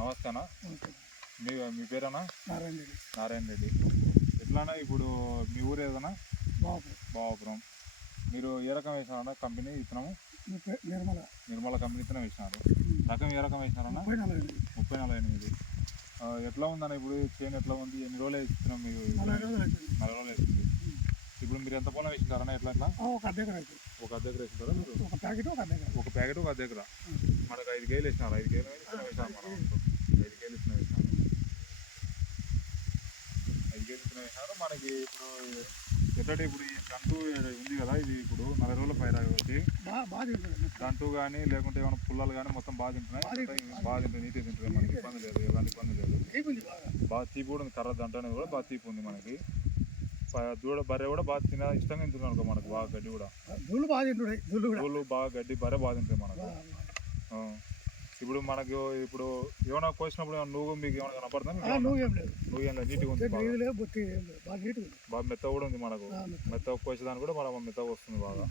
నమస్తే అన్న. ఓకే. మీ పేరేనా? నారాయణ రెడ్డి. నారాయణ రెడ్డి. ఎట్లానా ఇప్పుడు మీ ఊరు ఏదన్నా? బాపురం. బాపురం. మీరు ఏ రకం వేసినారన్నా కంపెనీ విత్తనము? నిర్మల కంపెనీ విత్తనం వేసినారు. రకం ఏ రకం వేసినారన్నా? 3048. ఎట్లా ఉందన్న ఇప్పుడు చేను ఎట్లా ఉంది? ఎన్ని రోజులు వేస్తున్నాం మీకు? 40 రోజులు వేస్తుంది. ఇప్పుడు మీరు ఎంత పొలం వేసినారన్నా? ఎట్లా ఒక అర్ధ ఎకరా అవుతుంది. ఒక అర్ధ ఎకరా వేసినారా మీరు? ఒక ప్యాకెట్ ఒక అర్ధ ఎకరా. మనకు 5 కేజీలు వేసినారు. 5 కేజీలు వేసినారు. మనం 5 కేజీలు ఇచ్చిన వేసినారు. 5 కేజీలు ఇచ్చిన వేసినారు. మనకి ఇప్పుడు ఎట్లంటే ఇప్పుడు ఈ దంటు ఉంది కదా, ఇది ఇప్పుడు 40 రోజుల పైన వచ్చి దంటు కానీ లేకుంటే ఏమైనా పుల్లలు కానీ మొత్తం బాగా తింటున్నాయి. బాగా తింటుంది, నీట్గా తింటుంది. మనకి ఇబ్బంది లేదు, ఎలాంటి ఇబ్బంది లేదు. బాగా తీపి కూడా ఉంది. కర్ర దంట అనేది కూడా బాగా తీపి ఉంది. మనకి దూడ బర్రె కూడా బాగా ఇష్టంగా తింటుంది అనుకో. మనకు బాగా గడ్డి కూడా దూళ్ళు బాగా గడ్డి బర్రె బాగా తింటుంది మనకు. ఇప్పుడు మనకు ఇప్పుడు ఏమైనా కోసినప్పుడు నువ్వు మీకు ఏమైనా కనపడుతుందా? నువ్వు ఏం లేదు, నీట్గా ఉంది. బాగా మెత్త కూడా ఉంది. మనకు మెత్త కోసేదానికి కూడా మనం మెత్త వస్తుంది బాగా.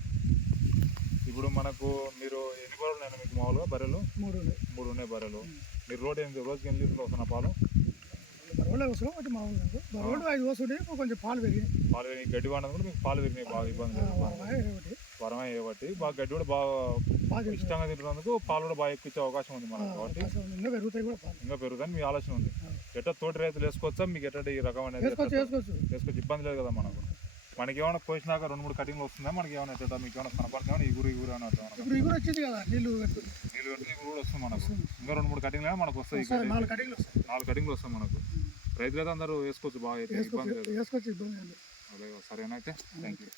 ఇప్పుడు మనకు మీరు ఎన్ని బర్రెలు ఉన్నాయి మీకు మామూలుగా? బర్రెలు 3 ఉన్నాయి బర్రెలు. మీరు రోజుకి ఎన్ని లీటర్లు వస్తున్నా పాలు? కొంచెం పాలు పెరిగినాయి. గడ్డి వాడినది కూడా మీకు పాలు పెరిగినాయి. బాగా ఇబ్బంది లేదు. వరమే కాబట్టి బాగా గడ్డి కూడా బాగా ఇష్టంగా తింటున్నందుకు పాలు కూడా బాగా ఎక్కువ అవకాశం ఉంది మనకు. కాబట్టి ఇంకా పెరుగుతాయని మీ ఆలోచన ఉంది. ఎట్లా తోటి రైతులు వేసుకోవచ్చా? మీకు ఎట్లా ఈ రకం అనేది వేసుకోవచ్చు, ఇబ్బంది లేదు కదా మనకు. మనకి ఏమైనా కోసినాక 2-3 కటింగ్లు వస్తుందా? మనకి ఏమైనా ఎట్లా మీకు ఏమైనా కనపడుతుందా? ఈగురు ఏమైనా వచ్చింది కదా, నీళ్ళు పెడితే ఈగురు కూడా వస్తుంది మనకు. ఇంకా 2-3 కటింగ్లు మనకు వస్తాయి. 4 కటింగ్లు వస్తాయి మనకు. రైతులైతే అందరూ వేసుకోవచ్చు, బాగా ఇబ్బంది లేదు. వేసుకోవచ్చు, ఇబ్బంది లేదు. అలాగే సరేనా అయితే థ్యాంక్ యూ.